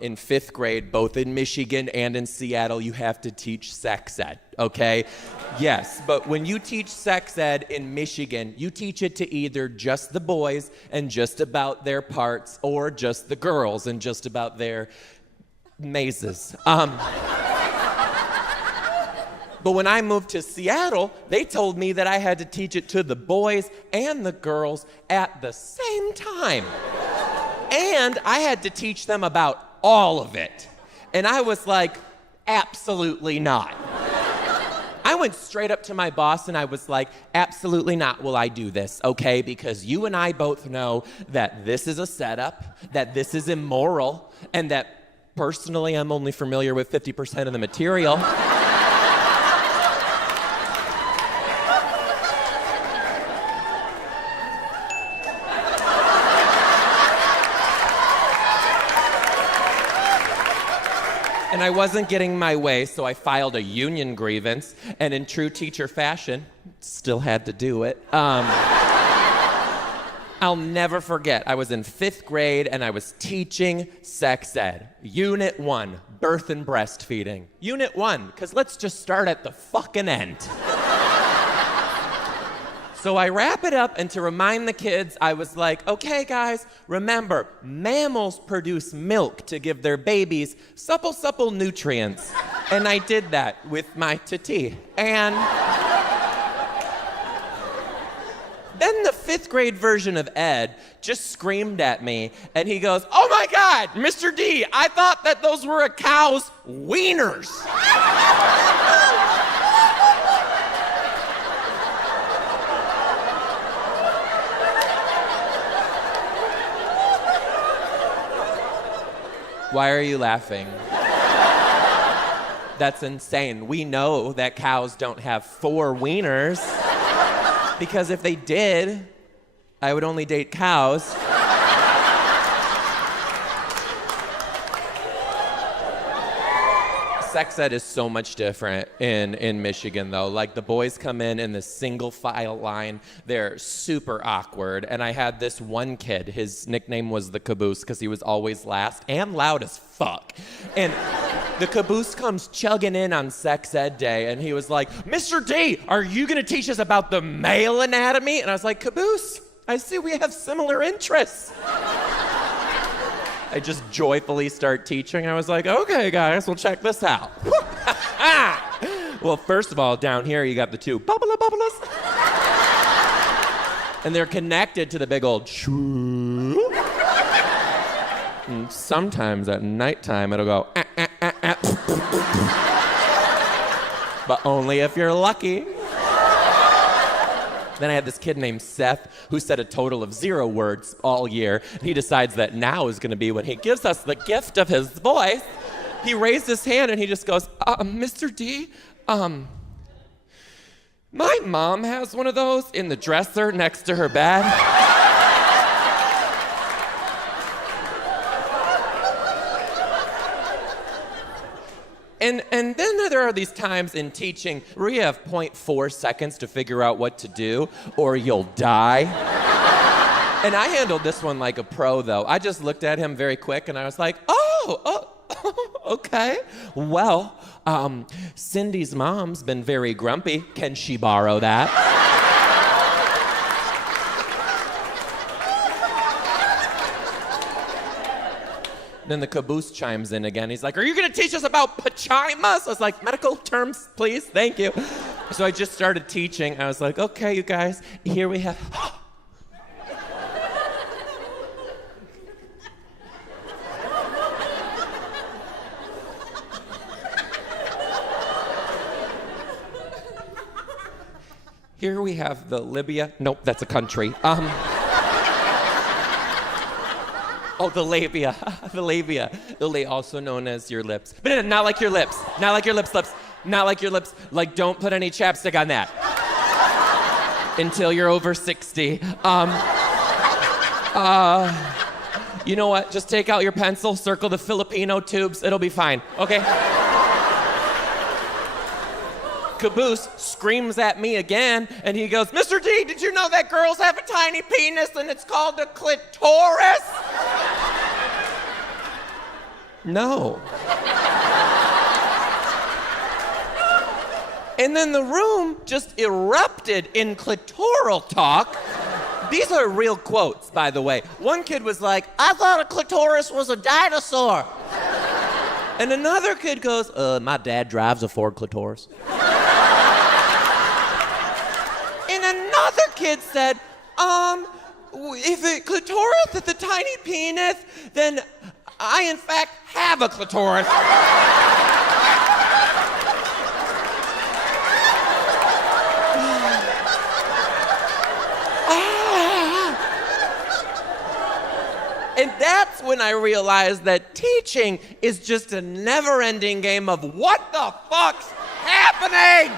In 5th grade, both in Michigan and in Seattle, you have to teach sex ed, okay? Yes, but when you teach sex ed in Michigan, you teach it to either just the boys and just about their parts, or just the girls and just about their mazes. But when I moved to Seattle, they told me that I had to teach it to the boys and the girls at the same time. And I had to teach them about all of it. And I was like, absolutely not. I went straight up to my boss and I was like, absolutely not will I do this, okay? Because you and I both know that this is a setup, that this is immoral, and that personally I'm only familiar with 50% of the material. And I wasn't getting my way, so I filed a union grievance, and in true teacher fashion, still had to do it. I'll never forget, I was in 5th grade and I was teaching sex ed. Unit 1, birth and breastfeeding. Unit 1, because let's just start at the fucking end. So I wrap it up, and to remind the kids, I was like, okay, guys, remember, mammals produce milk to give their babies supple nutrients. And I did that with my titi. And then the 5th grade version of Ed just screamed at me, and he goes, oh my God, Mr. D, I thought that those were a cow's wieners. Why are you laughing? That's insane. We know that cows don't have 4 wieners, because if they did, I would only date cows. Sex ed is so much different in Michigan, though. Like, the boys come in this single file line. They're super awkward. And I had this one kid, his nickname was the Caboose, because he was always last and loud as fuck. And the Caboose comes chugging in on sex ed day, and he was like, Mr. D, are you gonna teach us about the male anatomy? And I was like, Caboose, I see we have similar interests. I just joyfully start teaching. I was like, okay, guys, well, check this out. Well, first of all, down here, you got the 2 bubbles. And they're connected to the big old shoo. And sometimes at nighttime, it'll go, but only if you're lucky. Then I had this kid named Seth who said a total of 0 words all year. He decides that now is going to be when he gives us the gift of his voice. He raised his hand and he just goes, Mr. D, my mom has one of those in the dresser next to her bed. And then there are these times in teaching where you have 0.4 seconds to figure out what to do, or you'll die. And I handled this one like a pro, though. I just looked at him very quick, and I was like, oh, okay. Well, Cindy's mom's been very grumpy. Can she borrow that? Then the Caboose chimes in again. He's like, are you going to teach us about pachimas? I was like, medical terms, please, thank you. So I just started teaching. I was like, okay, you guys, here we have... Here we have the Libya. Nope, that's a country. Oh, the labia. The labia. Also known as your lips. But not like your lips. Not like your lips. Not like your lips. Like, don't put any chapstick on that. Until you're over 60. You know what? Just take out your pencil, circle the Filipino tubes. It'll be fine. Okay? Caboose screams at me again, and he goes, Mr. D, did you know that girls have a tiny penis and it's called a clitoris? No. And then the room just erupted in clitoral talk. These are real quotes, by the way. One kid was like, I thought a clitoris was a dinosaur. And another kid goes, my dad drives a Ford clitoris. And another kid said, if a clitoris is a tiny penis, then I, in fact, have a clitoris. And that's when I realized that teaching is just a never-ending game of what the fuck's happening?